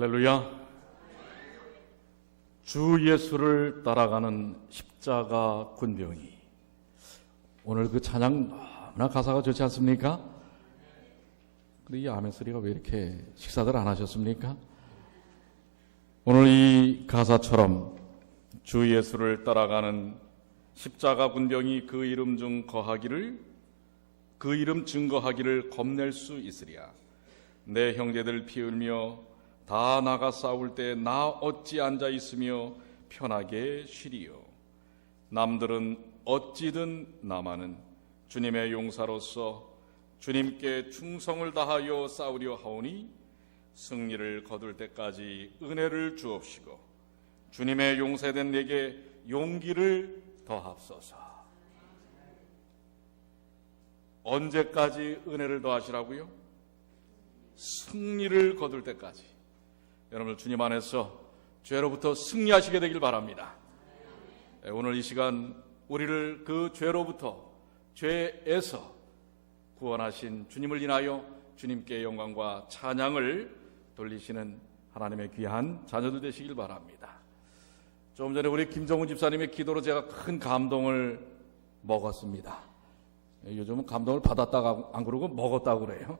할렐루야. 주 예수를 따라가는 십자가 군병이. 오늘 그 찬양 너무나 가사가 좋지 않습니까? 근데 이 아멘 소리가 왜 이렇게 식사들 안 하셨습니까? 오늘 이 가사처럼 주 예수를 따라가는 십자가 군병이 그 이름 증거하기를 겁낼 수 있으랴. 내 형제들 피 흘며 다 나가 싸울 때 나 어찌 앉아 있으며 편하게 쉬리요. 남들은 어찌든 나만은 주님의 용사로서 주님께 충성을 다하여 싸우려 하오니 승리를 거둘 때까지 은혜를 주옵시고 주님의 용사된 내게 용기를 더하옵소서. 언제까지 은혜를 더하시라고요? 승리를 거둘 때까지. 여러분, 주님 안에서 죄로부터 승리하시게 되길 바랍니다. 오늘 이 시간 우리를 그 죄에서 구원하신 주님을 인하여 주님께 영광과 찬양을 돌리시는 하나님의 귀한 자녀들 되시길 바랍니다. 조금 전에 우리 김정훈 집사님의 기도로 제가 큰 감동을 먹었습니다. 요즘은 감동을 받았다가 안 그러고 먹었다고 그래요.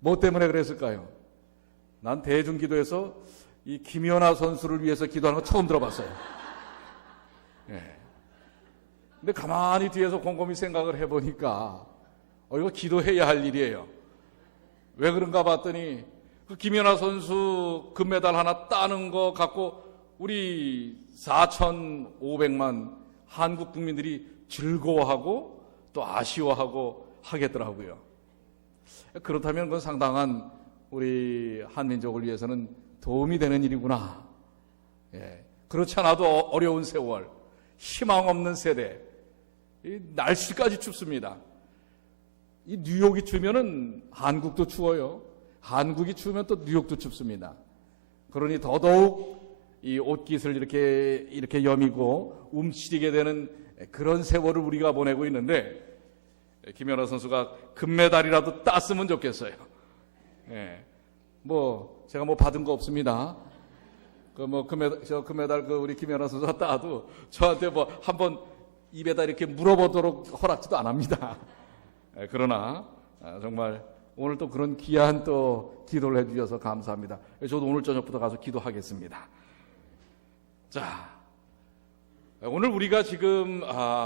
뭐 때문에 그랬을까요? 난 대중기도에서 이 김연아 선수를 위해서 기도하는 거 처음 들어봤어요. 근데 가만히 뒤에서 곰곰이 생각을 해보니까 이거 기도해야 할 일이에요. 왜 그런가 봤더니 그 김연아 선수 금메달 하나 따는 거 갖고 우리 4,500만 한국 국민들이 즐거워하고 또 아쉬워하고 하겠더라고요. 그렇다면 그건 상당한 우리 한민족을 위해서는 도움이 되는 일이구나. 그렇지 않아도 어려운 세월, 희망 없는 세대, 날씨까지 춥습니다. 이 뉴욕이 추면은 한국도 추워요. 한국이 추우면 또 뉴욕도 춥습니다. 그러니 더더욱 이 옷깃을 이렇게 여미고 움츠리게 되는 그런 세월을 우리가 보내고 있는데, 김연아 선수가 금메달이라도 땄으면 좋겠어요. 제가 받은 거 없습니다. 금메달 우리 김연아 선수가 따도 저한테 한번 입에다 이렇게 물어보도록 허락지도 안 합니다. 그러나 정말 오늘 또 그런 귀한 또 기도를 해주셔서 감사합니다. 저도 오늘 저녁부터 가서 기도하겠습니다. 자, 오늘 우리가 지금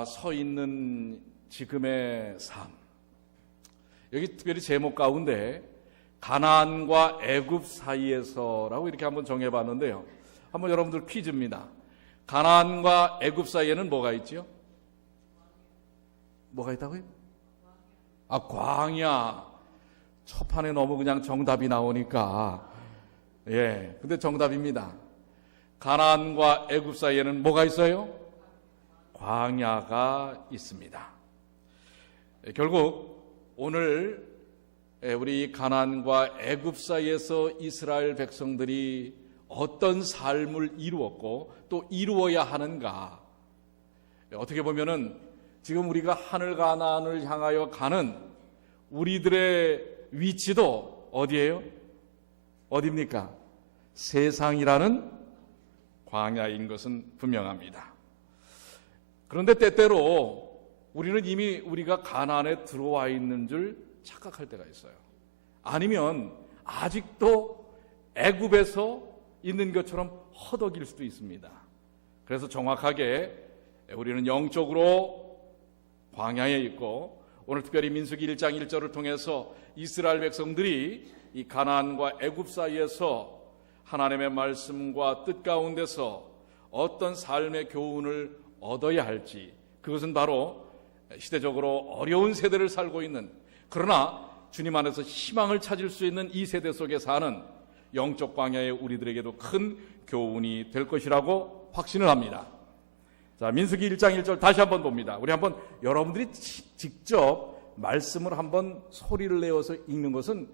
서 있는 지금의 삶, 여기 특별히 제목 가운데 가나안과 애굽 사이에서라고 이렇게 한번 정해봤는데요. 한번 여러분들 퀴즈입니다. 가나안과 애굽 사이에는 뭐가 있죠? 뭐가 있다고요? 광야. 첫 판에 너무 그냥 정답이 나오니까. 근데 정답입니다. 가나안과 애굽 사이에는 뭐가 있어요? 광야가 있습니다. 결국 오늘 우리 가나안과 애굽 사이에서 이스라엘 백성들이 어떤 삶을 이루었고 또 이루어야 하는가, 어떻게 보면은 지금 우리가 하늘 가나안을 향하여 가는 우리들의 위치도 어디예요? 어디입니까? 세상이라는 광야인 것은 분명합니다. 그런데 때때로 우리는 이미 우리가 가나안에 들어와 있는 줄 착각할 때가 있어요. 아니면 아직도 애굽에서 있는 것처럼 허덕일 수도 있습니다. 그래서 정확하게 우리는 영적으로 광야에 있고, 오늘 특별히 민수기 1장 1절을 통해서 이스라엘 백성들이 이 가나안과 애굽 사이에서 하나님의 말씀과 뜻 가운데서 어떤 삶의 교훈을 얻어야 할지, 그것은 바로 시대적으로 어려운 세대를 살고 있는, 그러나 주님 안에서 희망을 찾을 수 있는 이 세대 속에 사는 영적 광야의 우리들에게도 큰 교훈이 될 것이라고 확신을 합니다. 자, 민수기 1장 1절 다시 한번 봅니다. 우리 한번 여러분들이 직접 말씀을 한번 소리를 내어서 읽는 것은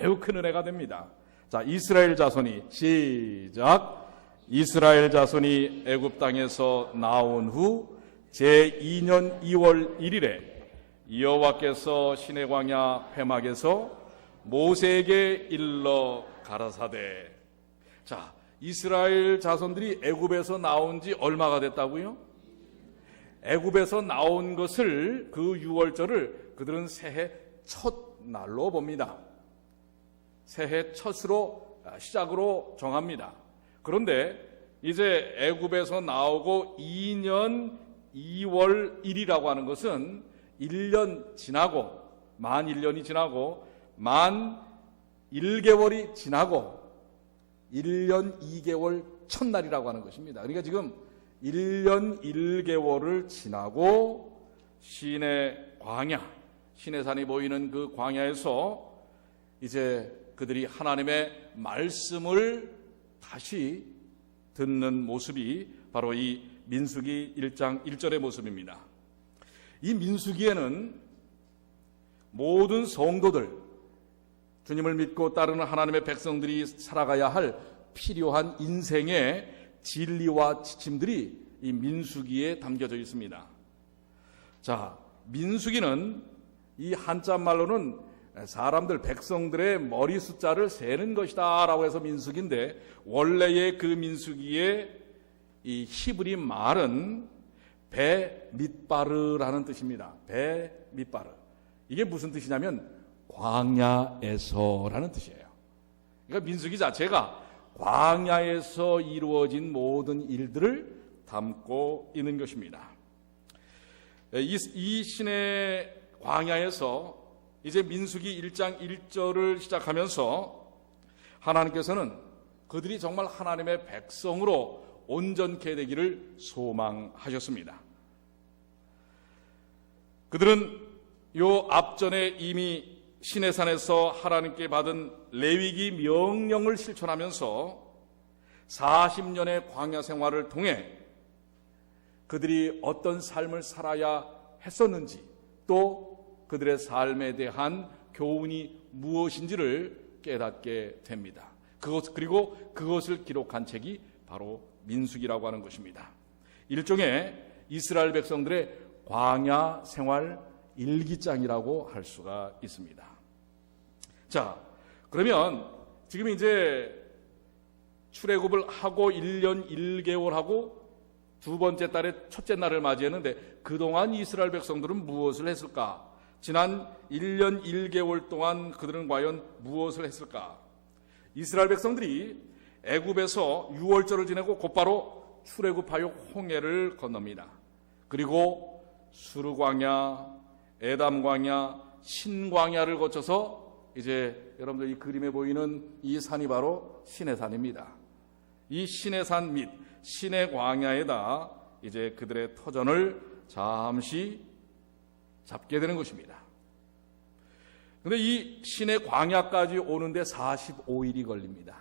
매우 큰 은혜가 됩니다. 자, 이스라엘 자손이 시작. 이스라엘 자손이 애굽 땅에서 나온 후 제2년 2월 1일에 여호와께서 시내 광야 회막에서 모세에게 일러 가라사대. 자, 이스라엘 자손들이 애굽에서 나온 지 얼마가 됐다고요? 애굽에서 나온 것을, 그 유월절을 그들은 새해 첫 날로 봅니다. 새해 첫으로, 시작으로 정합니다. 그런데 이제 애굽에서 나오고 2년 2월 1이라고 하는 것은 1년 지나고, 만 1년이 지나고 만 1개월이 지나고 1년 2개월 첫날이라고 하는 것입니다. 그러니까 지금 1년 1개월을 지나고 시내 광야, 시내산이 보이는 그 광야에서 이제 그들이 하나님의 말씀을 다시 듣는 모습이 바로 이 민수기 1장 1절의 모습입니다. 이 민수기에는 모든 성도들, 주님을 믿고 따르는 하나님의 백성들이 살아가야 할 필요한 인생의 진리와 지침들이 이 민수기에 담겨져 있습니다. 자, 민수기는 이 한자 말로는 사람들, 백성들의 머리 숫자를 세는 것이다 라고 해서 민수기인데, 원래의 그 민수기의 이 히브리 말은 배 밑바르라는 뜻입니다. 배 밑바르. 이게 무슨 뜻이냐면 광야에서라는 뜻이에요. 그러니까 민수기 자체가 광야에서 이루어진 모든 일들을 담고 있는 것입니다. 이 신의 광야에서 이제 민수기 1장 1절을 시작하면서 하나님께서는 그들이 정말 하나님의 백성으로 온전케 되기를 소망하셨습니다. 그들은 요 앞전에 이미 시내산에서 하나님께 받은 레위기 명령을 실천하면서 40년의 광야 생활을 통해 그들이 어떤 삶을 살아야 했었는지, 또 그들의 삶에 대한 교훈이 무엇인지를 깨닫게 됩니다. 그리고 그것을 기록한 책이 바로 민수기라고 하는 것입니다. 일종의 이스라엘 백성들의 광야 생활 일기장이라고 할 수가 있습니다. 자, 그러면 지금 이제 출애굽을 하고 1년 1개월 하고 두 번째 달에 첫째 날을 맞이했는데, 그동안 이스라엘 백성들은 무엇을 했을까? 지난 1년 1개월 동안 그들은 과연 무엇을 했을까? 이스라엘 백성들이 애굽에서 유월절을 지내고 곧바로 출애굽하여 홍해를 건넙니다. 그리고 수르광야, 에담광야, 신광야를 거쳐서 이제 여러분들 이 그림에 보이는 이 산이 바로 시내산입니다. 이 시내산 및 시내광야에다 이제 그들의 터전을 잠시 잡게 되는 것입니다. 그런데 이 시내광야까지 오는데 45일이 걸립니다.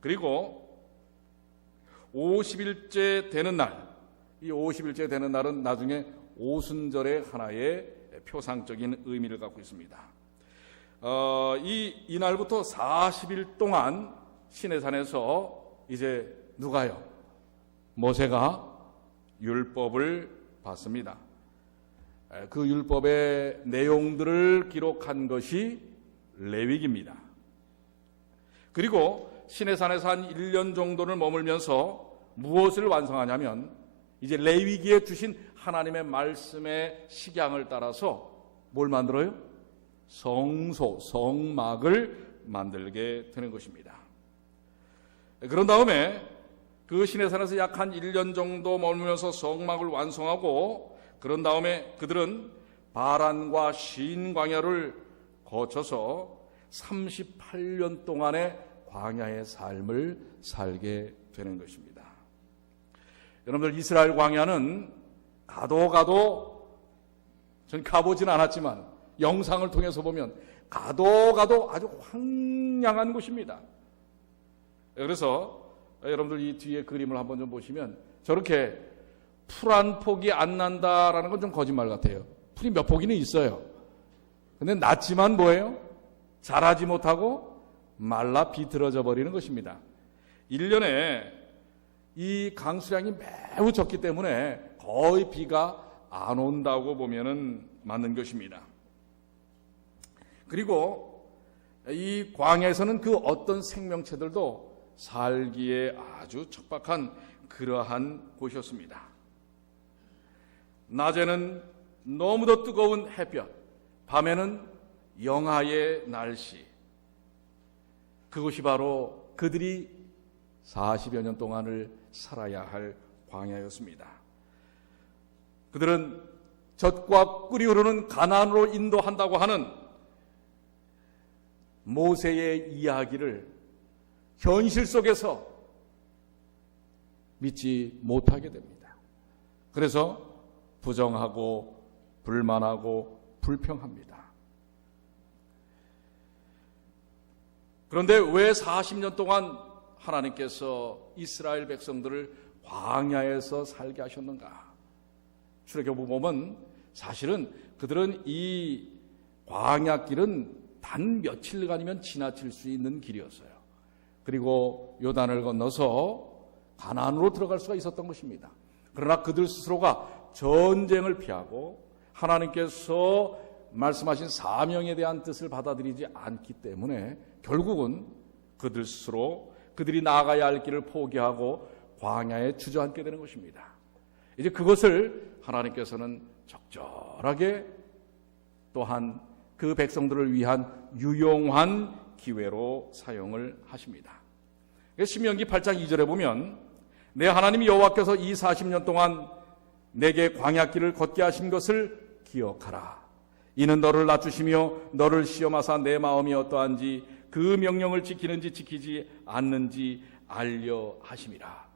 그리고 50일째 되는 날, 이 50일째 되는 날은 나중에 오순절의 하나의 표상적인 의미를 갖고 있습니다. 이날부터 40일 동안 시내산에서 이제 누가요? 모세가 율법을 받습니다. 그 율법의 내용들을 기록한 것이 레위기입니다. 그리고 시내산에서 한 1년 정도를 머물면서 무엇을 완성하냐면, 이제 레위기에 주신 하나님의 말씀의 식양을 따라서 뭘 만들어요? 성소, 성막을 만들게 되는 것입니다. 그런 다음에 그 시내산에서 약 한 1년 정도 머물면서 성막을 완성하고, 그런 다음에 그들은 바란과 신광야를 거쳐서 38년 동안의 광야의 삶을 살게 되는 것입니다. 여러분들, 이스라엘 광야는 가도 전 가보진 않았지만 영상을 통해서 보면 가도 아주 황량한 곳입니다. 그래서 여러분들 이 뒤에 그림을 한번 좀 보시면 저렇게 풀 한 폭이 안 난다라는 건 좀 거짓말 같아요. 풀이 몇 폭이는 있어요. 근데 났지만 뭐예요? 자라지 못하고 말라 비틀어져 버리는 것입니다. 1년에 이 강수량이 매우 적기 때문에 거의 비가 안 온다고 보면은 맞는 것입니다. 그리고 이 광야에서는 그 어떤 생명체들도 살기에 아주 척박한 그러한 곳이었습니다. 낮에는 너무도 뜨거운 햇볕, 밤에는 영하의 날씨. 그것이 바로 그들이 40여 년 동안을 살아야 할 광야였습니다. 그들은 젖과 꿀이 흐르는 가나안으로 인도한다고 하는 모세의 이야기를 현실 속에서 믿지 못하게 됩니다. 그래서 부정하고 불만하고 불평합니다. 그런데 왜 40년 동안 하나님께서 이스라엘 백성들을 광야에서 살게 하셨는가? 출애굽을 보면 사실은 그들은 이 광야길은 단 며칠간이면 지나칠 수 있는 길이었어요. 그리고 요단을 건너서 가나안으로 들어갈 수가 있었던 것입니다. 그러나 그들 스스로가 전쟁을 피하고 하나님께서 말씀하신 사명에 대한 뜻을 받아들이지 않기 때문에 결국은 그들 스스로 그들이 나아가야 할 길을 포기하고 광야에 주저앉게 되는 것입니다. 이제 그것을 하나님께서는 적절하게 또한 그 백성들을 위한 유용한 기회로 사용을 하십니다. 신명기 8장 2절에 보면 내 하나님 여호와께서 이 40년 동안 내게 광야길을 걷게 하신 것을 기억하라. 이는 너를 낮추시며 너를 시험하사 내 마음이 어떠한지 그 명령을 지키는지 지키지 않는지 알려 하심이라.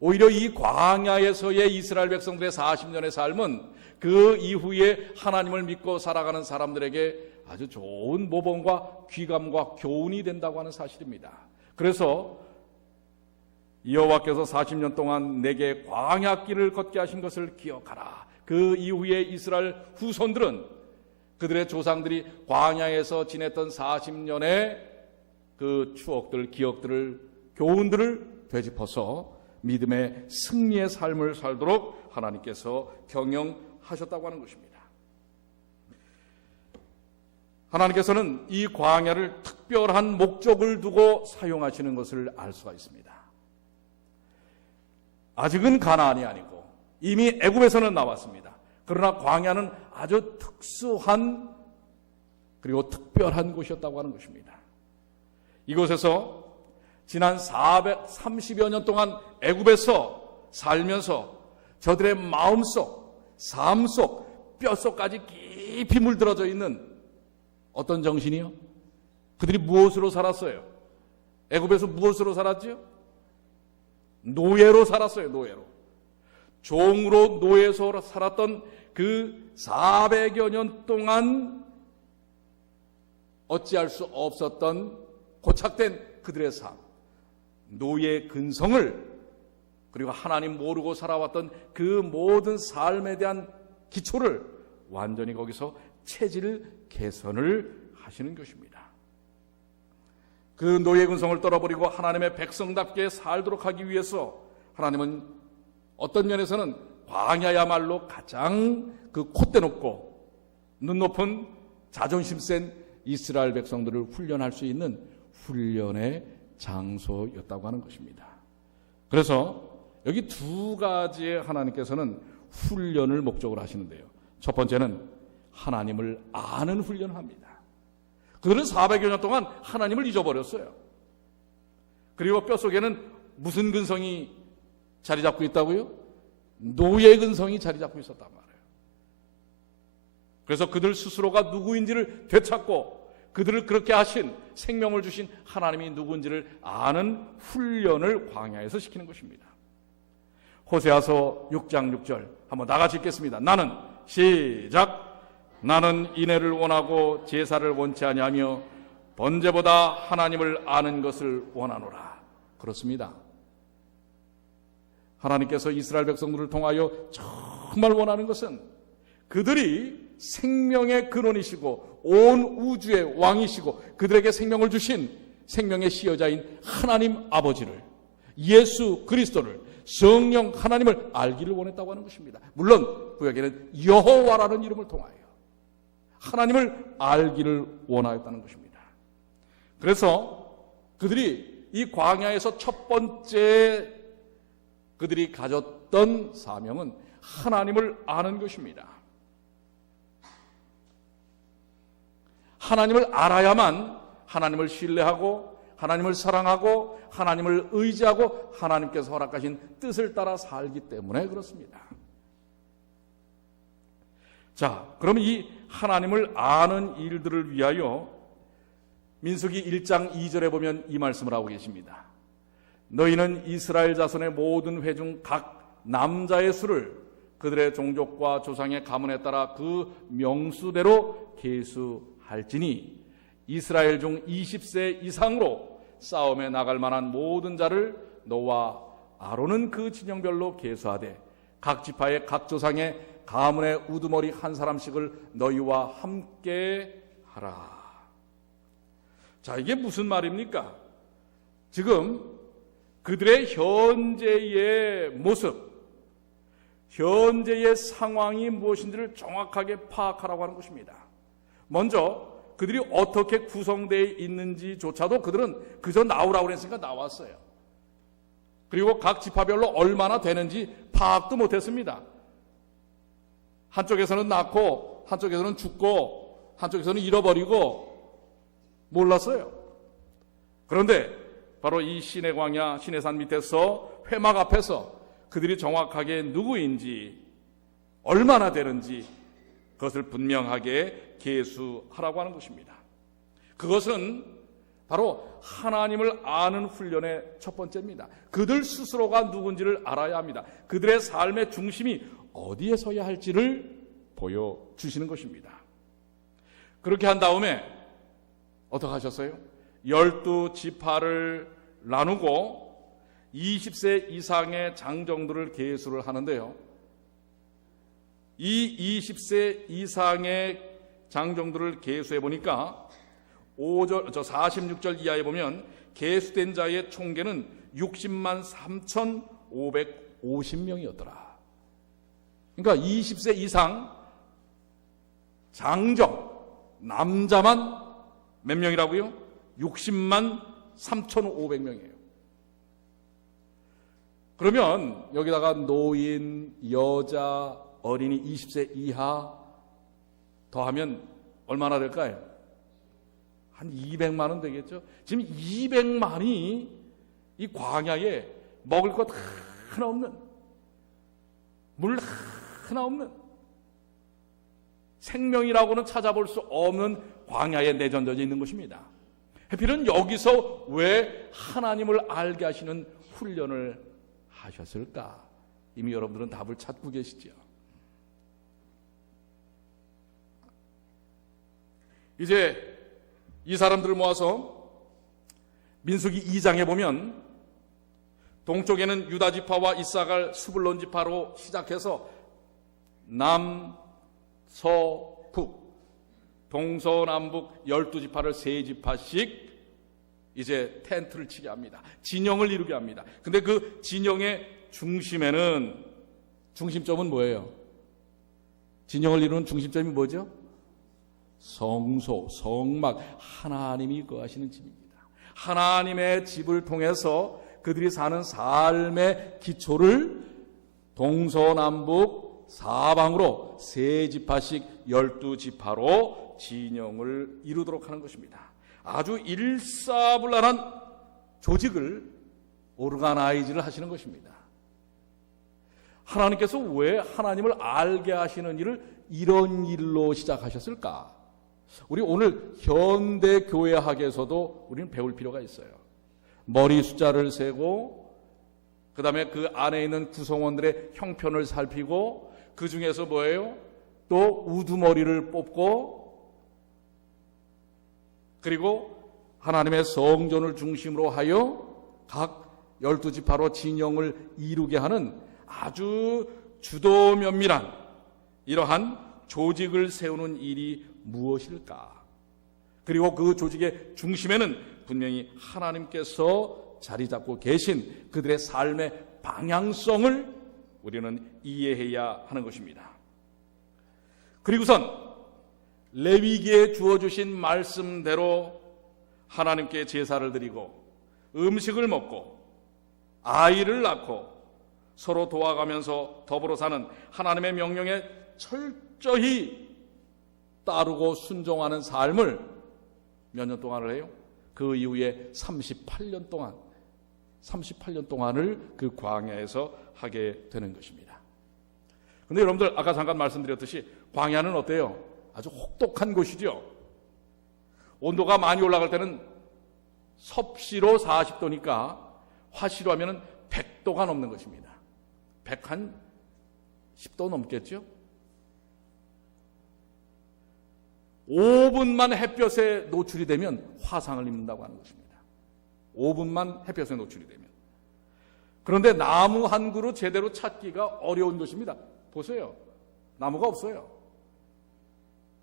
오히려 이 광야에서의 이스라엘 백성들의 40년의 삶은 그 이후에 하나님을 믿고 살아가는 사람들에게 아주 좋은 모범과 귀감과 교훈이 된다고 하는 사실입니다. 그래서 여호와께서 40년 동안 내게 광야길을 걷게 하신 것을 기억하라. 그 이후에 이스라엘 후손들은 그들의 조상들이 광야에서 지냈던 40년의 그 추억들, 기억들을, 교훈들을 되짚어서 믿음의 승리의 삶을 살도록 하나님께서 경영하셨다고 하는 것입니다. 하나님께서는 이 광야를 특별한 목적을 두고 사용하시는 것을 알 수가 있습니다. 아직은 가나안이 아니고 이미 애굽에서는 나왔습니다. 그러나 광야는 아주 특수한 그리고 특별한 곳이었다고 하는 것입니다. 이곳에서 지난 430여 년 동안 애굽에서 살면서 저들의 마음속, 삶 속, 뼛속까지 깊이 물들어져 있는 어떤 정신이요? 그들이 무엇으로 살았어요? 애굽에서 무엇으로 살았지요? 노예로 살았어요. 노예로. 종으로 노예로 살았던 그 400여 년 동안 어찌할 수 없었던 고착된 그들의 삶, 노예 근성을, 그리고 하나님 모르고 살아왔던 그 모든 삶에 대한 기초를 완전히 거기서 체질 개선을 하시는 것입니다. 그 노예 근성을 떨어버리고 하나님의 백성답게 살도록 하기 위해서 하나님은 어떤 면에서는 광야야말로 가장 그 콧대 높고 눈 높은 자존심 센 이스라엘 백성들을 훈련할 수 있는 훈련의 장소였다고 하는 것입니다. 그래서 여기 두 가지의 하나님께서는 훈련을 목적으로 하시는데요. 첫 번째는 하나님을 아는 훈련을 합니다. 그들은 400여 년 동안 하나님을 잊어버렸어요. 그리고 뼛속에는 무슨 근성이 자리 잡고 있다고요? 노예 근성이 자리 잡고 있었단 말이에요. 그래서 그들 스스로가 누구인지를 되찾고 그들을 그렇게 하신, 생명을 주신 하나님이 누구인지를 아는 훈련을 광야에서 시키는 것입니다. 호세아서 6장 6절 한번 다 같이 읽겠습니다. 나는 시작. 나는 인애를 원하고 제사를 원치 아니하며 번제보다 하나님을 아는 것을 원하노라. 그렇습니다. 하나님께서 이스라엘 백성들을 통하여 정말 원하는 것은 그들이 생명의 근원이시고 온 우주의 왕이시고 그들에게 생명을 주신 생명의 시여자인 하나님 아버지를, 예수 그리스도를, 성령 하나님을 알기를 원했다고 하는 것입니다. 물론 구약에는 여호와라는 이름을 통하여 하나님을 알기를 원하였다는 것입니다. 그래서 그들이 이 광야에서 첫 번째 그들이 가졌던 사명은 하나님을 아는 것입니다. 하나님을 알아야만 하나님을 신뢰하고 하나님을 사랑하고 하나님을 의지하고 하나님께서 허락하신 뜻을 따라 살기 때문에 그렇습니다. 자, 그러면 이 하나님을 아는 일들을 위하여 민수기 1장 2절에 보면 이 말씀을 하고 계십니다. 너희는 이스라엘 자손의 모든 회 중 각 남자의 수를 그들의 종족과 조상의 가문에 따라 그 명수대로 계수할지니 이스라엘 중 20세 이상으로 싸움에 나갈 만한 모든 자를 너와 아론은 그 진영별로 계수하되 각 지파의 각 조상의 가문의 우두머리 한 사람씩을 너희와 함께 하라. 자, 이게 무슨 말입니까? 지금 그들의 현재의 모습, 현재의 상황이 무엇인지를 정확하게 파악하라고 하는 것입니다. 먼저 그들이 어떻게 구성되어 있는지조차도 그들은 그저 나오라고 했으니까 나왔어요. 그리고 각 지파별로 얼마나 되는지 파악도 못했습니다. 한쪽에서는 낳고 한쪽에서는 죽고 한쪽에서는 잃어버리고 몰랐어요. 그런데 바로 이 시내 광야, 시내산 밑에서 회막 앞에서 그들이 정확하게 누구인지 얼마나 되는지 그것을 분명하게 계수하라고 하는 것입니다. 그것은 바로 하나님을 아는 훈련의 첫 번째입니다. 그들 스스로가 누군지를 알아야 합니다. 그들의 삶의 중심이 어디에 서야 할지를 보여주시는 것입니다. 그렇게 한 다음에 어떻게 하셨어요? 12지파를 나누고 20세 이상의 장정들을 계수를 하는데요. 이 20세 이상의 장정들을 계수해 보니까 46절 이하에 보면 계수된 자의 총계는 60만 3,550명이었더라. 그러니까 20세 이상 장정 남자만 몇 명이라고요? 60만 3,500명이에요. 그러면 여기다가 노인, 여자, 어린이 20세 이하 더하면 얼마나 될까요? 한 200만은 되겠죠. 지금 200만이 이 광야에 먹을 것 하나 없는, 물 하나 없는, 생명이라고는 찾아볼 수 없는 광야에 내던져 있는 것입니다. 해필은 여기서 왜 하나님을 알게 하시는 훈련을 하셨을까? 이미 여러분들은 답을 찾고 계시죠. 이제 이 사람들을 모아서 민수기 2장에 보면 동쪽에는 유다 지파와 이사갈, 스불론 지파로 시작해서 남, 서, 북, 동서남북 12지파를 3지파씩 이제 텐트를 치게 합니다. 진영을 이루게 합니다. 근데 그 진영의 중심에는, 중심점은 뭐예요? 진영을 이루는 중심점이 뭐죠? 성소, 성막, 하나님이 거하시는 집입니다. 하나님의 집을 통해서 그들이 사는 삶의 기초를 동서남북 사방으로 3지파씩 12지파로 진영을 이루도록 하는 것입니다. 아주 일사불란한 조직을 오르가나이즈를 하시는 것입니다. 하나님께서 왜 하나님을 알게 하시는 일을 이런 일로 시작하셨을까? 우리 오늘 현대 교회학에서도 우리는 배울 필요가 있어요. 머리 숫자를 세고 그 다음에 그 안에 있는 구성원들의 형편을 살피고 그 중에서 뭐예요? 또 우두머리를 뽑고 그리고 하나님의 성전을 중심으로 하여 각 12지파로 진영을 이루게 하는 아주 주도 면밀한 이러한 조직을 세우는 일이 무엇일까? 그리고 그 조직의 중심에는 분명히 하나님께서 자리 잡고 계신 그들의 삶의 방향성을 우리는 이해해야 하는 것입니다. 그리고선 레위기에 주어주신 말씀대로 하나님께 제사를 드리고 음식을 먹고 아이를 낳고 서로 도와가면서 더불어 사는 하나님의 명령에 철저히 따르고 순종하는 삶을 몇 년 동안을 해요? 그 이후에 38년 동안을 그 광야에서 하게 되는 것입니다. 그런데 여러분들 아까 잠깐 말씀드렸듯이 광야는 어때요? 아주 혹독한 곳이죠. 온도가 많이 올라갈 때는 섭씨로 40도니까 화씨로 하면 100도가 넘는 것입니다. 110도 넘겠죠? 5분만 햇볕에 노출이 되면 화상을 입는다고 하는 것입니다. 5분만 햇볕에 노출이 되면. 그런데 나무 한 그루 제대로 찾기가 어려운 것입니다. 보세요. 나무가 없어요.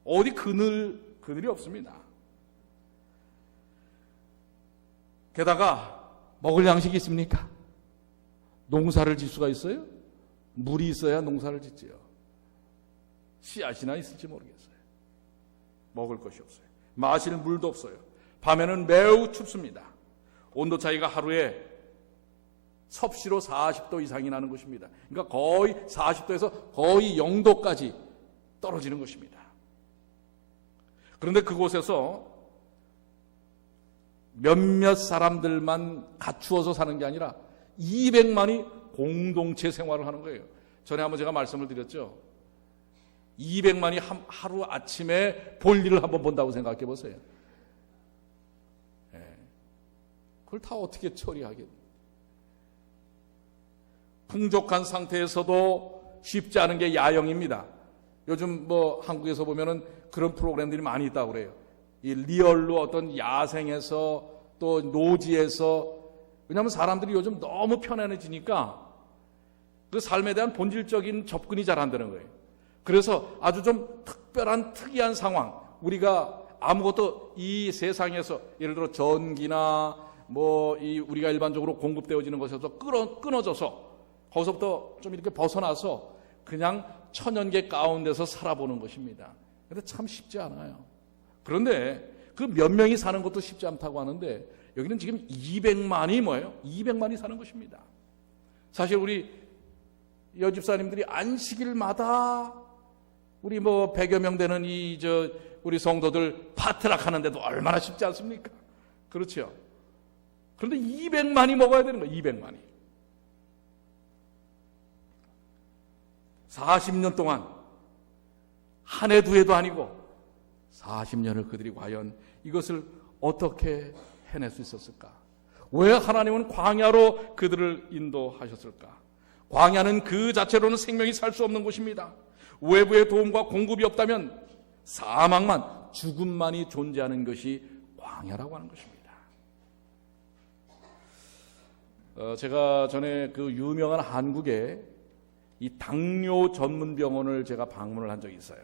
어디 그늘이 없습니다. 게다가 먹을 양식이 있습니까? 농사를 질 수가 있어요? 물이 있어야 농사를 짓지요. 씨앗이나 있을지 모르겠어요. 먹을 것이 없어요. 마실 물도 없어요. 밤에는 매우 춥습니다. 온도 차이가 하루에 섭씨로 40도 이상이 나는 것입니다. 그러니까 거의 40도에서 거의 0도까지 떨어지는 것입니다. 그런데 그곳에서 몇몇 사람들만 갖추어서 사는 게 아니라 200만이 공동체 생활을 하는 거예요. 전에 한번 제가 말씀을 드렸죠. 200만이 하루 아침에 볼일을 한번 본다고 생각해 보세요. 그걸 다 어떻게 처리하겠어요? 풍족한 상태에서도 쉽지 않은 게 야영입니다. 요즘 뭐 한국에서 보면은 그런 프로그램들이 많이 있다고 그래요. 이 리얼로 어떤 야생에서 또 노지에서, 왜냐하면 사람들이 요즘 너무 편안해지니까 그 삶에 대한 본질적인 접근이 잘 안 되는 거예요. 그래서 아주 좀 특이한 상황, 우리가 아무것도 이 세상에서 예를 들어 전기나 뭐 우리가 일반적으로 공급되어지는 것에서 끊어져서 거기서부터 좀 이렇게 벗어나서 그냥 천연계 가운데서 살아보는 것입니다. 그런데 참 쉽지 않아요. 그런데 그 몇 명이 사는 것도 쉽지 않다고 하는데 여기는 지금 200만이 뭐예요? 200만이 사는 것입니다. 사실 우리 여집사님들이 안식일마다 우리 뭐 100여 명 되는 우리 성도들 파트락 하는데도 얼마나 쉽지 않습니까? 그렇죠. 그런데 200만이 먹어야 되는 거예요. 200만이. 40년 동안 한 해 두 해도 아니고 40년을 그들이 과연 이것을 어떻게 해낼 수 있었을까? 왜 하나님은 광야로 그들을 인도하셨을까? 광야는 그 자체로는 생명이 살 수 없는 곳입니다. 외부의 도움과 공급이 없다면 사망만, 죽음만이 존재하는 것이 광야라고 하는 것입니다. 제가 전에 그 유명한 한국의 이 당뇨 전문 병원을 제가 방문을 한 적이 있어요.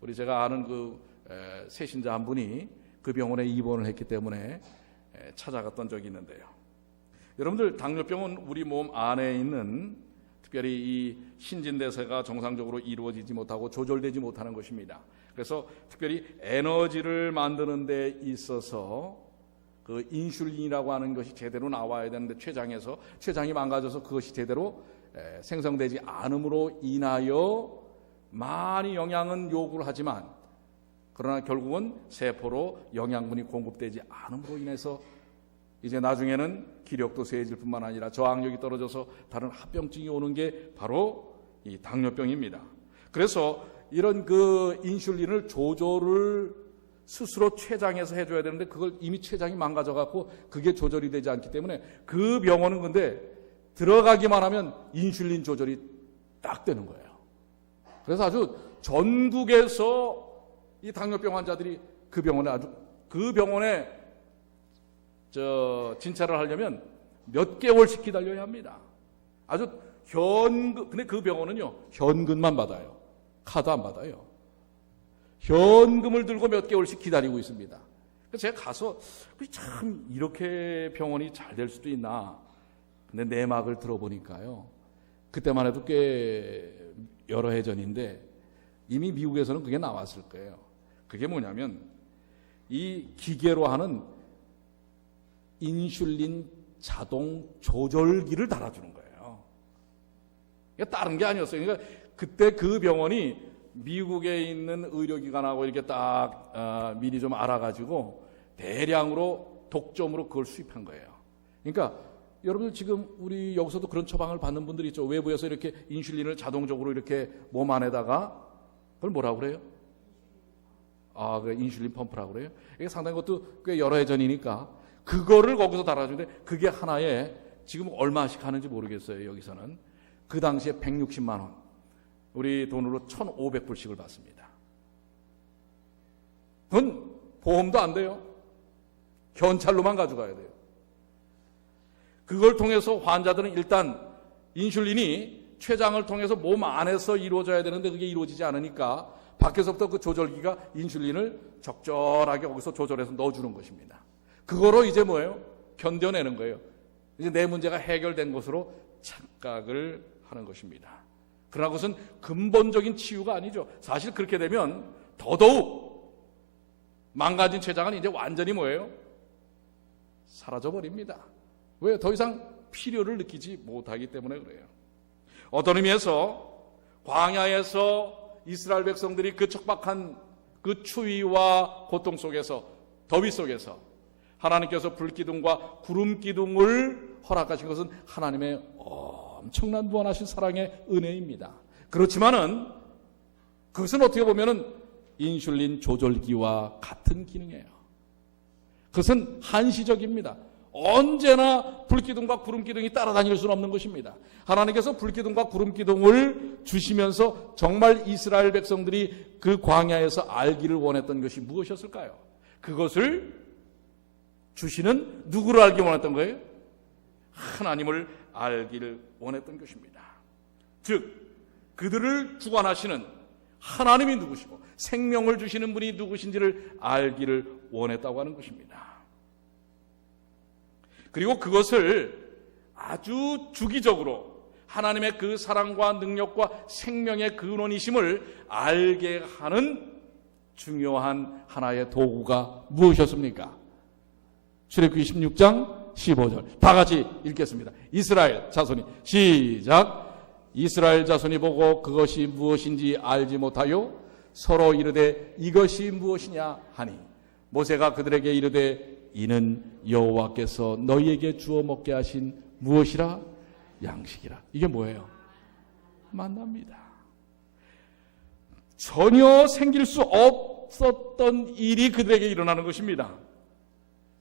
우리 제가 아는 그 세신자 한 분이 그 병원에 입원을 했기 때문에 찾아갔던 적이 있는데요. 여러분들, 당뇨병은 우리 몸 안에 있는 특별히 이 신진대사가 정상적으로 이루어지지 못하고 조절되지 못하는 것입니다. 그래서 특별히 에너지를 만드는 데 있어서 그 인슐린이라고 하는 것이 제대로 나와야 되는데 췌장이 망가져서 그것이 제대로 생성되지 않음으로 인하여 많이 영양은 요구를 하지만 그러나 결국은 세포로 영양분이 공급되지 않음으로 인해서 이제 나중에는 기력도 쇠해질 뿐만 아니라 저항력이 떨어져서 다른 합병증이 오는 게 바로 이 당뇨병입니다. 그래서 이런 그 인슐린을 조절을 스스로 췌장에서 해줘야 되는데 그걸 이미 췌장이 망가져갖고 그게 조절이 되지 않기 때문에 그 병원은 근데 들어가기만 하면 인슐린 조절이 딱 되는 거예요. 그래서 아주 전국에서 이 당뇨병 환자들이 그 병원에 진찰을 하려면 몇 개월씩 기다려야 합니다. 아주 근데 그 병원은요, 현금만 받아요. 카드 안 받아요. 현금을 들고 몇 개월씩 기다리고 있습니다. 그래서 제가 가서 참 이렇게 병원이 잘 될 수도 있나. 근데 내막을 들어보니까요, 그때만 해도 꽤 여러 해 전인데 이미 미국에서는 그게 나왔을 거예요. 그게 뭐냐면 이 기계로 하는 인슐린 자동 조절기를 달아주는 거예요. 그러니까 다른 게 아니었어요. 그러니까 그때 그 병원이 미국에 있는 의료기관하고 이렇게 딱 미리 좀 알아가지고 대량으로 독점으로 그걸 수입한 거예요. 그러니까 여러분들 지금 우리 여기서도 그런 처방을 받는 분들이 있죠. 외부에서 이렇게 인슐린을 자동적으로 이렇게 몸 안에다가 그걸 뭐라고 그래요? 그래, 인슐린 펌프라고 그래요. 이게 상당히 것도 꽤 여러 해 전이니까 그거를 거기서 달아주는데 그게 하나에 지금 얼마씩 하는지 모르겠어요. 여기서는 그 당시에 160만 원, 우리 돈으로 1,500불씩을 받습니다. 그건 보험도 안 돼요. 현찰로만 가져가야 돼요. 그걸 통해서 환자들은 일단 인슐린이 췌장을 통해서 몸 안에서 이루어져야 되는데 그게 이루어지지 않으니까 밖에서부터 그 조절기가 인슐린을 적절하게 거기서 조절해서 넣어주는 것입니다. 그거로 이제 뭐예요? 견뎌내는 거예요. 이제 내 문제가 해결된 것으로 착각을 하는 것입니다. 그러나 그것은 근본적인 치유가 아니죠. 사실 그렇게 되면 더더욱 망가진 췌장은 이제 완전히 뭐예요? 사라져버립니다. 왜? 더 이상 필요를 느끼지 못하기 때문에 그래요. 어떤 의미에서 광야에서 이스라엘 백성들이 그 척박한 그 추위와 고통 속에서, 더위 속에서 하나님께서 불기둥과 구름기둥을 허락하신 것은 하나님의 엄청난 무한하신 사랑의 은혜입니다. 그렇지만은 그것은 어떻게 보면은 인슐린 조절기와 같은 기능이에요. 그것은 한시적입니다. 언제나 불기둥과 구름기둥이 따라다닐 수는 없는 것입니다. 하나님께서 불기둥과 구름기둥을 주시면서 정말 이스라엘 백성들이 그 광야에서 알기를 원했던 것이 무엇이었을까요? 그것을 주시는 누구를 알기 원했던 거예요? 하나님을 알기를 원했던 것입니다. 즉 그들을 주관하시는 하나님이 누구시고 생명을 주시는 분이 누구신지를 알기를 원했다고 하는 것입니다. 그리고 그것을 아주 주기적으로 하나님의 그 사랑과 능력과 생명의 근원이심을 알게 하는 중요한 하나의 도구가 무엇이었습니까? 출애굽기 16장 15절 다 같이 읽겠습니다. 이스라엘 자손이 시작. 이스라엘 자손이 보고 그것이 무엇인지 알지 못하여 서로 이르되 이것이 무엇이냐 하니 모세가 그들에게 이르되 이는 여호와께서 너희에게 주어 먹게 하신 무엇이라? 양식이라. 이게 뭐예요? 만나입니다. 전혀 생길 수 없었던 일이 그들에게 일어나는 것입니다.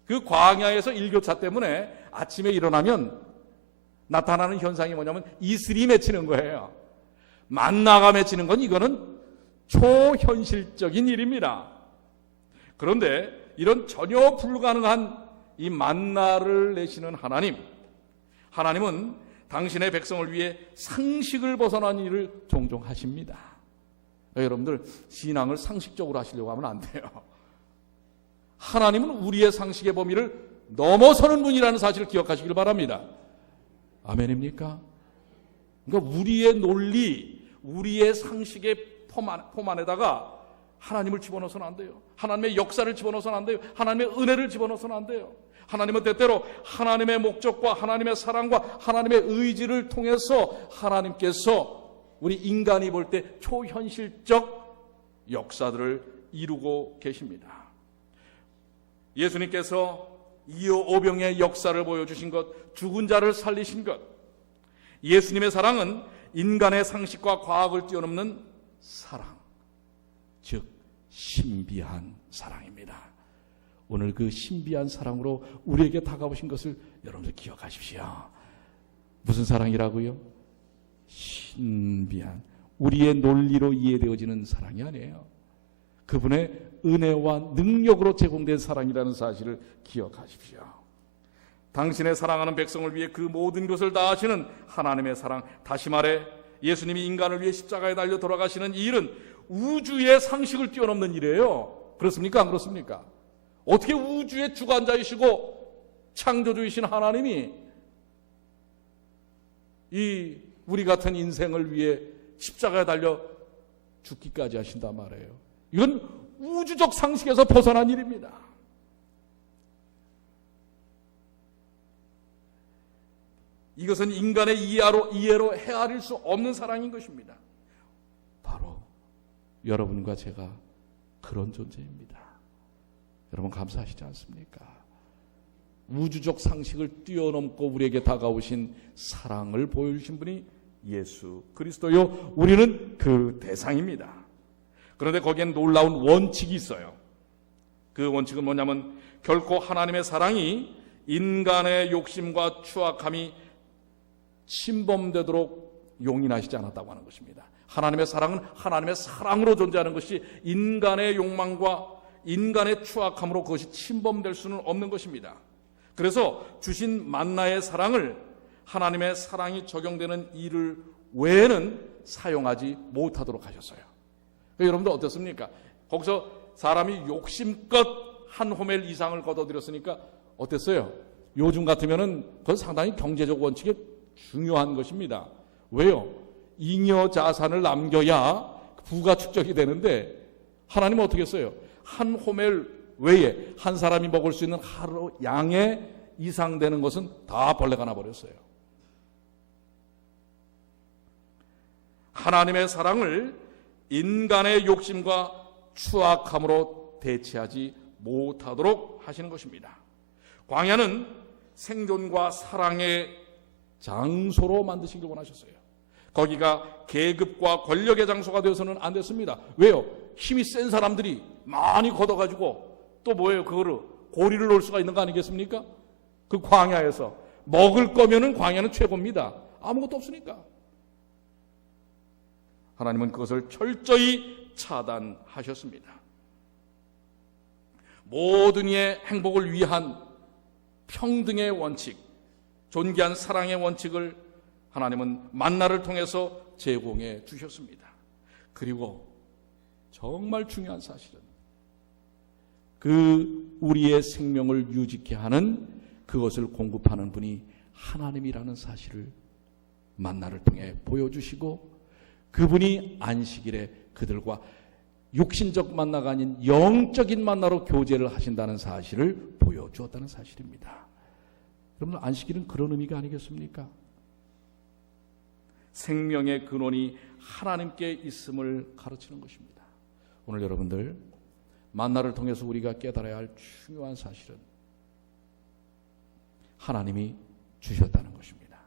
그 광야에서 일교차 때문에 아침에 일어나면 나타나는 현상이 뭐냐면 이슬이 맺히는 거예요. 만나가 맺히는 건 이거는 초현실적인 일입니다. 그런데 이런 전혀 불가능한 이 만나를 내시는 하나님은 당신의 백성을 위해 상식을 벗어난 일을 종종 하십니다. 여러분들 신앙을 상식적으로 하시려고 하면 안 돼요. 하나님은 우리의 상식의 범위를 넘어서는 분이라는 사실을 기억하시길 바랍니다. 아멘입니까? 그러니까 우리의 논리, 우리의 상식의 폼 안에다가 하나님을 집어넣어서는 안 돼요. 하나님의 역사를 집어넣어서는 안 돼요. 하나님의 은혜를 집어넣어서는 안 돼요. 하나님은 때때로 하나님의 목적과 하나님의 사랑과 하나님의 의지를 통해서 하나님께서 우리 인간이 볼 때 초현실적 역사들을 이루고 계십니다. 예수님께서 이오병의 역사를 보여주신 것, 죽은 자를 살리신 것, 예수님의 사랑은 인간의 상식과 과학을 뛰어넘는 사랑, 즉 신비한 사랑입니다. 오늘 그 신비한 사랑으로 우리에게 다가오신 것을 여러분들 기억하십시오. 무슨 사랑이라고요? 신비한, 우리의 논리로 이해되어지는 사랑이 아니에요. 그분의 은혜와 능력으로 제공된 사랑이라는 사실을 기억하십시오. 당신의 사랑하는 백성을 위해 그 모든 것을 다 하시는 하나님의 사랑, 다시 말해 예수님이 인간을 위해 십자가에 달려 돌아가시는 이 일은 우주의 상식을 뛰어넘는 일이에요. 그렇습니까? 안 그렇습니까? 어떻게 우주의 주관자이시고 창조주이신 하나님이 이 우리 같은 인생을 위해 십자가에 달려 죽기까지 하신단 말이에요. 이건 우주적 상식에서 벗어난 일입니다. 이것은 인간의 이해로 헤아릴 수 없는 사랑인 것입니다. 바로 여러분과 제가 그런 존재입니다. 여러분 감사하시지 않습니까? 우주적 상식을 뛰어넘고 우리에게 다가오신 사랑을 보여주신 분이 예수 그리스도요, 우리는 그 대상입니다. 그런데 거기엔 놀라운 원칙이 있어요. 그 원칙은 뭐냐면 결코 하나님의 사랑이 인간의 욕심과 추악함이 침범되도록 용인하시지 않았다고 하는 것입니다. 하나님의 사랑은 하나님의 사랑으로 존재하는 것이 인간의 욕망과 인간의 추악함으로 그것이 침범될 수는 없는 것입니다. 그래서 주신 만나의 사랑을 하나님의 사랑이 적용되는 일을 외에는 사용하지 못하도록 하셨어요. 여러분들 어떻습니까? 거기서 사람이 욕심껏 한 호멜 이상을 거둬들였으니까 어땠어요? 요즘 같으면은 그건 상당히 경제적 원칙에 중요한 것입니다. 왜요? 잉여 자산을 남겨야 부가 축적이 되는데 하나님은 어떻게 했어요? 한 호멜 외에 한 사람이 먹을 수 있는 하루 양의 이상 되는 것은 다 벌레가 나버렸어요. 하나님의 사랑을 인간의 욕심과 추악함으로 대체하지 못하도록 하시는 것입니다. 광야는 생존과 사랑의 장소로 만드시길 원하셨어요. 거기가 계급과 권력의 장소가 되어서는 안 됐습니다. 왜요? 힘이 센 사람들이 많이 걷어가지고 또 뭐예요? 그거를 고리를 놓을 수가 있는 거 아니겠습니까? 그 광야에서 먹을 거면은 광야는 최고입니다. 아무것도 없으니까. 하나님은 그것을 철저히 차단하셨습니다. 모든 이의 행복을 위한 평등의 원칙, 존귀한 사랑의 원칙을 하나님은 만나를 통해서 제공해 주셨습니다. 그리고 정말 중요한 사실은 그 우리의 생명을 유지케 하는 그것을 공급하는 분이 하나님이라는 사실을 만나를 통해 보여주시고, 그분이 안식일에 그들과 육신적 만나가 아닌 영적인 만나로 교제를 하신다는 사실을 보여주었다는 사실입니다. 여러분, 안식일은 그런 의미가 아니겠습니까? 생명의 근원이 하나님께 있음을 가르치는 것입니다. 오늘 여러분들 만나를 통해서 우리가 깨달아야 할 중요한 사실은 하나님이 주셨다는 것입니다.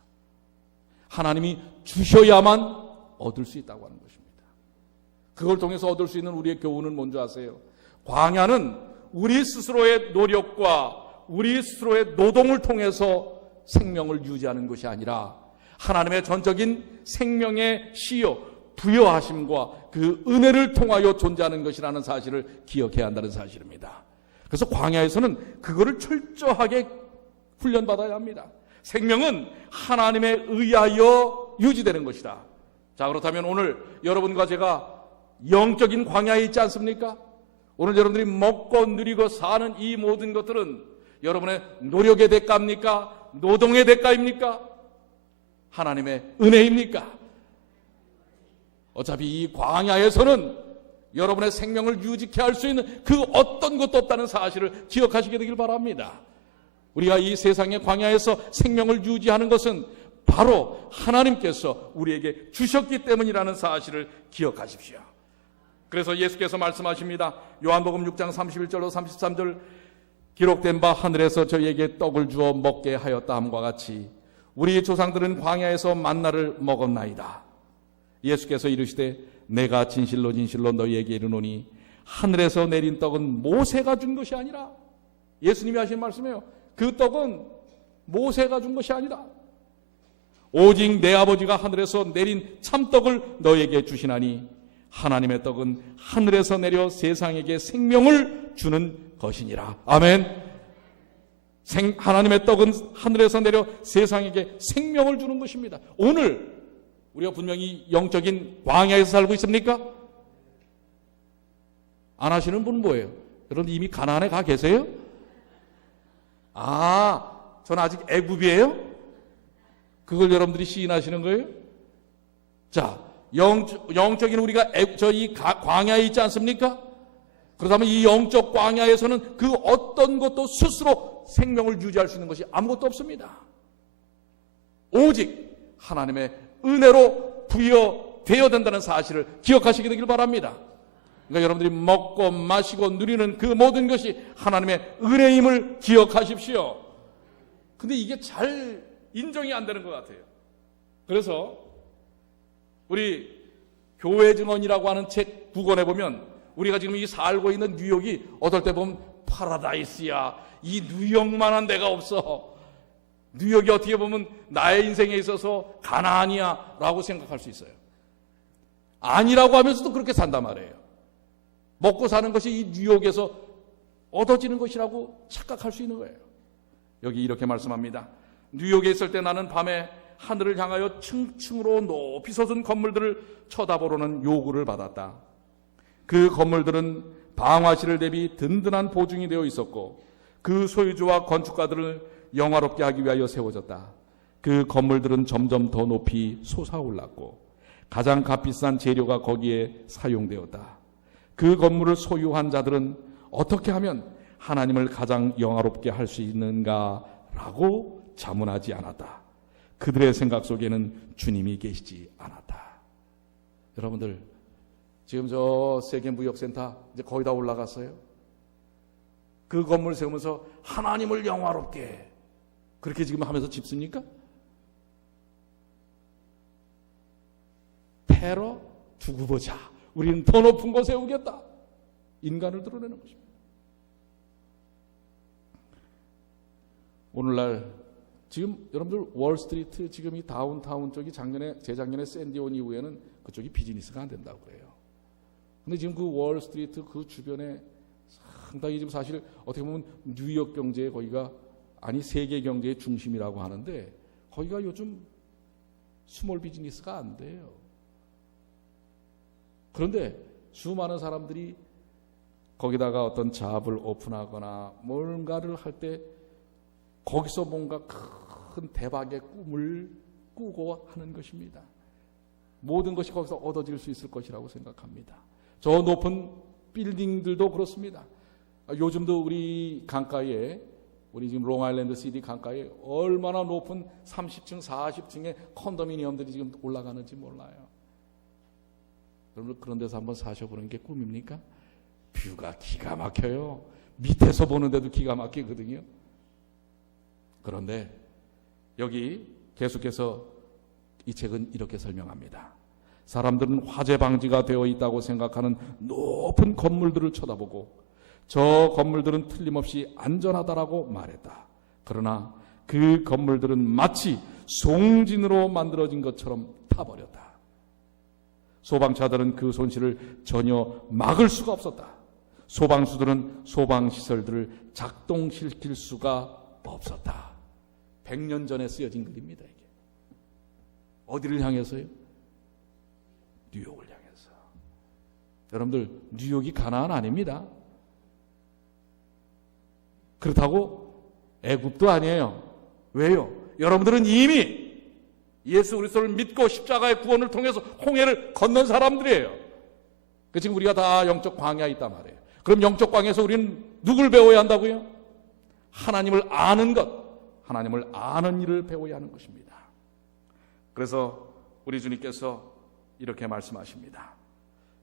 하나님이 주셔야만 얻을 수 있다고 하는 것입니다. 그걸 통해서 얻을 수 있는 우리의 교훈은 뭔지 아세요? 광야는 우리 스스로의 노력과 우리 스스로의 노동을 통해서 생명을 유지하는 것이 아니라 하나님의 전적인 생명의 시요 부여하심과 그 은혜를 통하여 존재하는 것이라는 사실을 기억해야 한다는 사실입니다. 그래서 광야에서는 그거를 철저하게 훈련받아야 합니다. 생명은 하나님에 의하여 유지되는 것이다. 자, 그렇다면 오늘 여러분과 제가 영적인 광야에 있지 않습니까? 오늘 여러분들이 먹고 누리고 사는 이 모든 것들은 여러분의 노력의 대가입니까? 노동의 대가입니까? 하나님의 은혜입니까? 어차피 이 광야에서는 여러분의 생명을 유지케 할 수 있는 그 어떤 것도 없다는 사실을 기억하시게 되길 바랍니다. 우리가 이 세상의 광야에서 생명을 유지하는 것은 바로 하나님께서 우리에게 주셨기 때문이라는 사실을 기억하십시오. 그래서 예수께서 말씀하십니다. 요한복음 6장 31절로 33절, 기록된 바 하늘에서 저희에게 떡을 주어 먹게 하였다 함과 같이 우리 조상들은 광야에서 만나를 먹었나이다. 예수께서 이르시되 내가 진실로 진실로 너희에게 이르노니 하늘에서 내린 떡은 모세가 준 것이 아니라, 예수님이 하신 말씀이에요. 그 떡은 모세가 준 것이 아니라 오직 내 아버지가 하늘에서 내린 참떡을 너희에게 주시나니 하나님의 떡은 하늘에서 내려 세상에게 생명을 주는 것이니라. 아멘. 하나님의 떡은 하늘에서 내려 세상에게 생명을 주는 것입니다. 오늘 우리가 분명히 영적인 광야에서 살고 있습니까? 안 하시는 분은 뭐예요? 여러분 이미 가나안에 가 계세요? 저는 아직 애굽이에요? 그걸 여러분들이 시인하시는 거예요? 자, 영적인 우리가 이 광야에 있지 않습니까? 그렇다면 이 영적 광야에서는 그 어떤 것도 스스로 생명을 유지할 수 있는 것이 아무것도 없습니다. 오직 하나님의 은혜로 부여되어야 된다는 사실을 기억하시게 되길 바랍니다. 그러니까 여러분들이 먹고 마시고 누리는 그 모든 것이 하나님의 은혜임을 기억하십시오. 근데 이게 잘 인정이 안 되는 것 같아요. 그래서 우리 교회 증언이라고 하는 책 9권에 보면 우리가 지금 이 살고 있는 뉴욕이 어떨 때 보면 파라다이스야. 이 뉴욕만한 데가 없어. 뉴욕이 어떻게 보면 나의 인생에 있어서 가나안이야 라고 생각할 수 있어요. 아니라고 하면서도 그렇게 산단 말이에요. 먹고 사는 것이 이 뉴욕에서 얻어지는 것이라고 착각할 수 있는 거예요. 여기 이렇게 말씀합니다. 뉴욕에 있을 때 나는 밤에 하늘을 향하여 층층으로 높이 솟은 건물들을 쳐다보려는 요구를 받았다. 그 건물들은 방화실을 대비 든든한 보증이 되어 있었고 그 소유주와 건축가들을 영화롭게 하기 위하여 세워졌다. 그 건물들은 점점 더 높이 솟아올랐고 가장 값비싼 재료가 거기에 사용되었다. 그 건물을 소유한 자들은 어떻게 하면 하나님을 가장 영화롭게 할 수 있는가라고 자문하지 않았다. 그들의 생각 속에는 주님이 계시지 않았다. 여러분들 지금 저 세계무역센터 이제 거의 다 올라갔어요. 그 건물 세우면서 하나님을 영화롭게 그렇게 지금 하면서 집습니까? 패러 두고 보자. 우리는 더 높은 곳에 세우겠다. 인간을 드러내는 것입니다. 오늘날 지금 여러분들 월스트리트 지금 이 다운타운 쪽이 재작년에 샌디온 이후에는 그쪽이 비즈니스가 안 된다고 그래요. 근데 지금 그 월스트리트 그 주변에 상당히 지금 사실 어떻게 보면 뉴욕 경제의 거기가 아니 세계 경제의 중심이라고 하는데 거기가 요즘 스몰 비즈니스가 안 돼요. 그런데 수많은 사람들이 거기다가 어떤 잡을 오픈하거나 뭔가를 할 때 거기서 뭔가 큰 대박의 꿈을 꾸고 하는 것입니다. 모든 것이 거기서 얻어질 수 있을 것이라고 생각합니다. 저 높은 빌딩들도 그렇습니다. 요즘도 우리 강가에 우리 지금 롱아일랜드 시티 강가에 얼마나 높은 30층, 40층의 컨도미니엄들이 지금 올라가는지 몰라요. 여러분 그런 데서 한번 사셔보는 게 꿈입니까? 뷰가 기가 막혀요. 밑에서 보는데도 기가 막히거든요. 그런데 여기 계속해서 이 책은 이렇게 설명합니다. 사람들은 화재 방지가 되어 있다고 생각하는 높은 건물들을 쳐다보고 저 건물들은 틀림없이 안전하다라고 말했다. 그러나 그 건물들은 마치 송진으로 만들어진 것처럼 타버렸다. 소방차들은 그 손실을 전혀 막을 수가 없었다. 소방수들은 소방시설들을 작동시킬 수가 없었다. 100년 전에 쓰여진 글입니다. 이게. 어디를 향해서요? 뉴욕을 향해서. 여러분들 뉴욕이 가나안 아닙니다. 그렇다고 애굽도 아니에요. 왜요? 여러분들은 이미 예수 그리스도를 믿고 십자가의 구원을 통해서 홍해를 건넌 사람들이에요. 지금 우리가 다 영적 광야에 있단 말이에요. 그럼 영적 광야에서 우리는 누굴 배워야 한다고요? 하나님을 아는 것, 하나님을 아는 일을 배워야 하는 것입니다. 그래서 우리 주님께서 이렇게 말씀하십니다.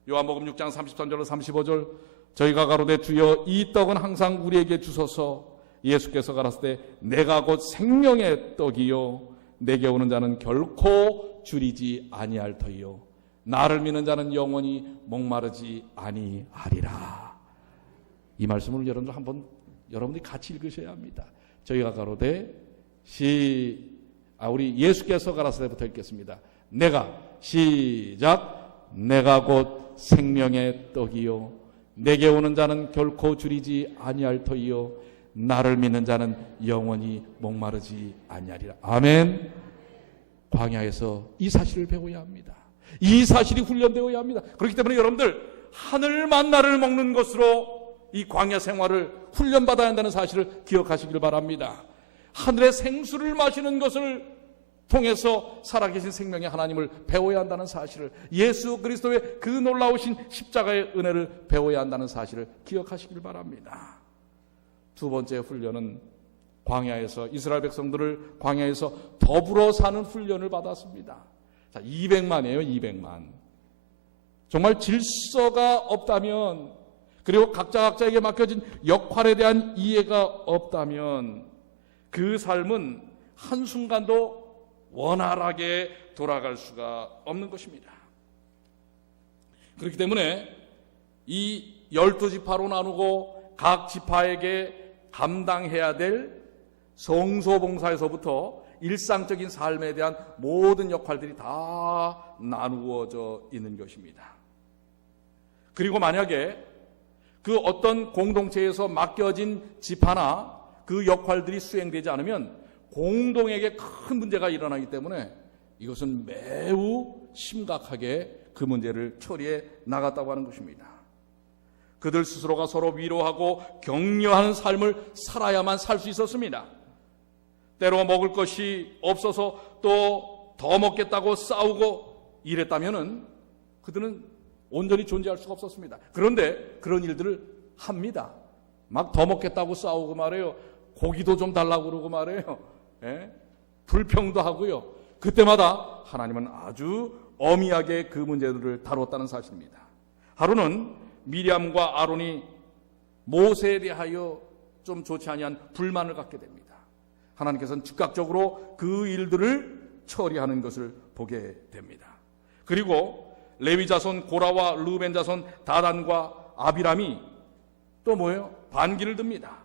요한복음 6장 33절로 35절 저희가 가로되 주여 이 떡은 항상 우리에게 주소서. 예수께서 가라사대 때 내가 곧 생명의 떡이요 내게 오는 자는 결코 줄이지 아니할 터이요 나를 믿는 자는 영원히 목마르지 아니하리라. 이 말씀을 여러분들 한번 여러분들이 같이 읽으셔야 합니다. 저희가 가로되 우리 예수께서 가라사대 때부터 읽겠습니다. 내가 시작 내가 곧 생명의 떡이요 내게 오는 자는 결코 줄이지 아니할 터이요 나를 믿는 자는 영원히 목마르지 아니하리라. 아멘. 광야에서 이 사실을 배워야 합니다. 이 사실이 훈련되어야 합니다. 그렇기 때문에 여러분들 하늘 만나를 먹는 것으로 이 광야 생활을 훈련받아야 한다는 사실을 기억하시길 바랍니다. 하늘의 생수를 마시는 것을 통해서 살아계신 생명의 하나님을 배워야 한다는 사실을, 예수 그리스도의 그 놀라우신 십자가의 은혜를 배워야 한다는 사실을 기억하시길 바랍니다. 두 번째 훈련은 광야에서 이스라엘 백성들을 광야에서 더불어 사는 훈련을 받았습니다. 자, 200만이에요. 200만. 정말 질서가 없다면, 그리고 각자에게 맡겨진 역할에 대한 이해가 없다면 그 삶은 한순간도 원활하게 돌아갈 수가 없는 것입니다. 그렇기 때문에 이 12지파로 나누고 각 지파에게 감당해야 될 성소봉사에서부터 일상적인 삶에 대한 모든 역할들이 다 나누어져 있는 것입니다. 그리고 만약에 그 어떤 공동체에서 맡겨진 지파나 그 역할들이 수행되지 않으면 공동에게 큰 문제가 일어나기 때문에 이것은 매우 심각하게 그 문제를 처리해 나갔다고 하는 것입니다. 그들 스스로가 서로 위로하고 격려하는 삶을 살아야만 살 수 있었습니다. 때로 먹을 것이 없어서 또 더 먹겠다고 싸우고 이랬다면 그들은 온전히 존재할 수가 없었습니다. 그런데 그런 일들을 합니다. 막 더 먹겠다고 싸우고 말해요. 고기도 좀 달라고 그러고 말해요. 불평도 하고요. 그때마다 하나님은 아주 엄하게 그 문제들을 다뤘다는 사실입니다. 하루는 미리암과 아론이 모세에 대하여 좀 좋지 아니한 불만을 갖게 됩니다. 하나님께서는 즉각적으로 그 일들을 처리하는 것을 보게 됩니다. 그리고 레위 자손 고라와 르벤 자손 다단과 아비람이 또 뭐예요? 반기를 듭니다.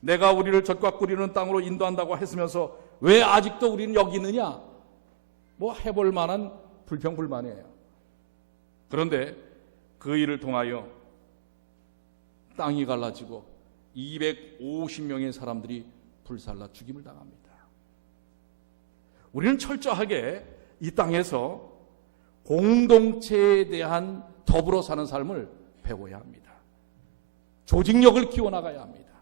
내가 우리를 젖과 꿀이는 땅으로 인도한다고 했으면서 왜 아직도 우리는 여기 있느냐? 뭐 해볼 만한 불평불만이에요. 그런데 그 일을 통하여 땅이 갈라지고 250명의 사람들이 불살라 죽임을 당합니다. 우리는 철저하게 이 땅에서 공동체에 대한 더불어 사는 삶을 배워야 합니다. 조직력을 키워나가야 합니다.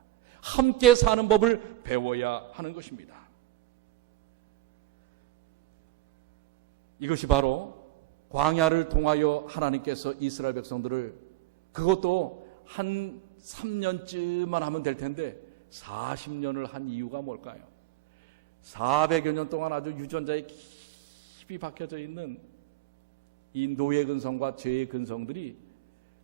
함께 사는 법을 배워야 하는 것입니다. 이것이 바로 광야를 통하여 하나님께서 이스라엘 백성들을, 그것도 한 3년쯤만 하면 될 텐데 40년을 한 이유가 뭘까요? 400여 년 동안 아주 유전자에 깊이 박혀져 있는 이 노예 근성과 죄의 근성들이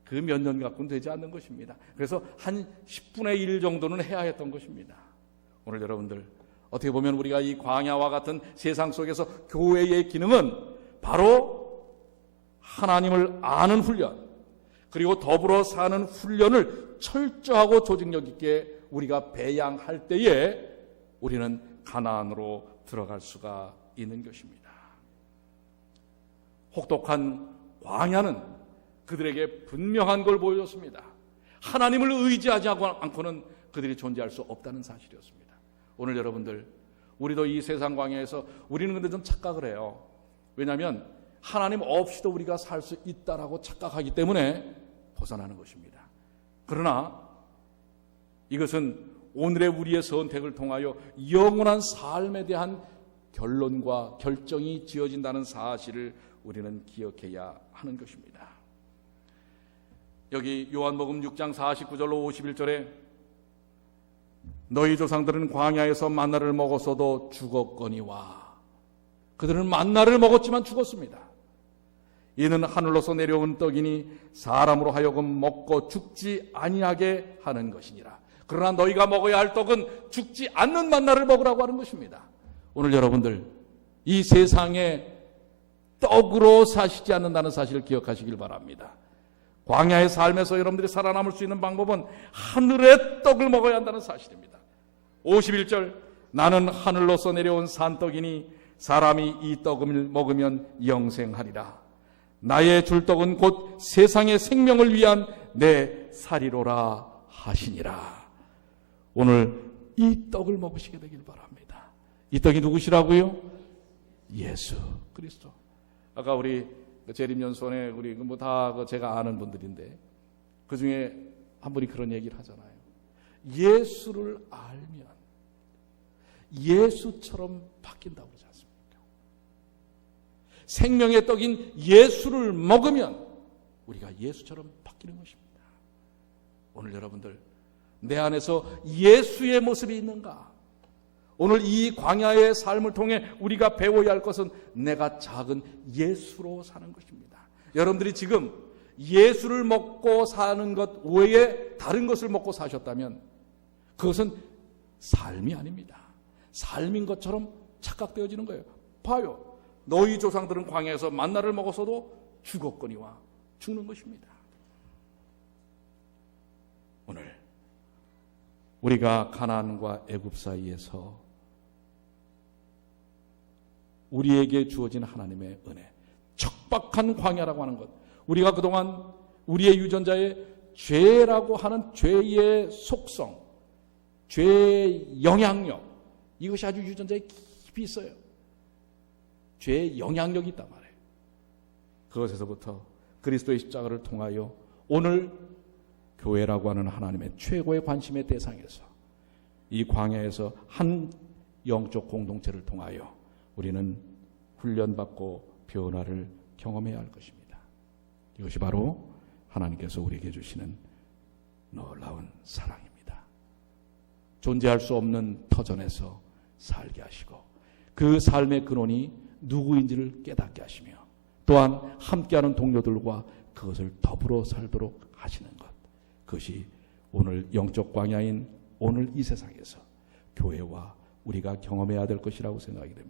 그 몇 년 갖고는 되지 않는 것입니다. 그래서 한 10분의 1 정도는 해야 했던 것입니다. 오늘 여러분들 어떻게 보면 우리가 이 광야와 같은 세상 속에서 교회의 기능은 바로 하나님을 아는 훈련, 그리고 더불어 사는 훈련을 철저하고 조직력 있게 우리가 배양할 때에 우리는 가나안으로 들어갈 수가 있는 것입니다. 혹독한 광야는 그들에게 분명한 걸 보여줬습니다. 하나님을 의지하지 않고는 그들이 존재할 수 없다는 사실이었습니다. 오늘 여러분들, 우리도 이 세상 광야에서 우리는 근데 좀 착각을 해요. 왜냐하면 하나님 없이도 우리가 살 수 있다라고 착각하기 때문에 벗어나는 것입니다. 그러나 이것은 오늘의 우리의 선택을 통하여 영원한 삶에 대한 결론과 결정이 지어진다는 사실을 우리는 기억해야 하는 것입니다. 여기 요한복음 6장 49절로 51절에 너희 조상들은 광야에서 만나를 먹었어도 죽었거니와, 그들은 만나를 먹었지만 죽었습니다. 이는 하늘로서 내려온 떡이니 사람으로 하여금 먹고 죽지 아니하게 하는 것이니라. 그러나 너희가 먹어야 할 떡은 죽지 않는 만나를 먹으라고 하는 것입니다. 오늘 여러분들 이 세상에 떡으로 사시지 않는다는 사실을 기억하시길 바랍니다. 광야의 삶에서 여러분들이 살아남을 수 있는 방법은 하늘의 떡을 먹어야 한다는 사실입니다. 51절, 나는 하늘로서 내려온 산떡이니 사람이 이 떡을 먹으면 영생하리라. 나의 줄 떡은 곧 세상의 생명을 위한 내 살이로라 하시니라. 오늘 이 떡을 먹으시게 되길 바랍니다. 이 떡이 누구시라고요? 예수 그리스도. 아까 우리 재림연수원에 우리 뭐 다 제가 아는 분들인데 그 중에 한 분이 그런 얘기를 하잖아요. 예수를 알면 예수처럼 바뀐다고 그러지 않습니까? 생명의 떡인 예수를 먹으면 우리가 예수처럼 바뀌는 것입니다. 오늘 여러분들 내 안에서 예수의 모습이 있는가? 오늘 이 광야의 삶을 통해 우리가 배워야 할 것은 내가 작은 예수로 사는 것입니다. 여러분들이 지금 예수를 먹고 사는 것 외에 다른 것을 먹고 사셨다면 그것은 삶이 아닙니다. 삶인 것처럼 착각되어지는 거예요. 봐요. 너희 조상들은 광야에서 만나를 먹었어도 죽었거니와 죽는 것입니다. 오늘 우리가 가나안과 애굽 사이에서 우리에게 주어진 하나님의 은혜, 척박한 광야라고 하는 것, 우리가 그동안 우리의 유전자의 죄라고 하는 죄의 속성, 죄의 영향력, 이것이 아주 유전자에 깊이 있어요. 죄의 영향력이 있단 말이에요. 그것에서부터 그리스도의 십자가를 통하여 오늘 교회라고 하는 하나님의 최고의 관심의 대상에서 이 광야에서 한 영적 공동체를 통하여 우리는 훈련받고 변화를 경험해야 할 것입니다. 이것이 바로 하나님께서 우리에게 주시는 놀라운 사랑입니다. 존재할 수 없는 터전에서 살게 하시고 그 삶의 근원이 누구인지를 깨닫게 하시며 또한 함께하는 동료들과 그것을 더불어 살도록 하시는 것, 그것이 오늘 영적 광야인 오늘 이 세상에서 교회와 우리가 경험해야 될 것이라고 생각이 됩니다.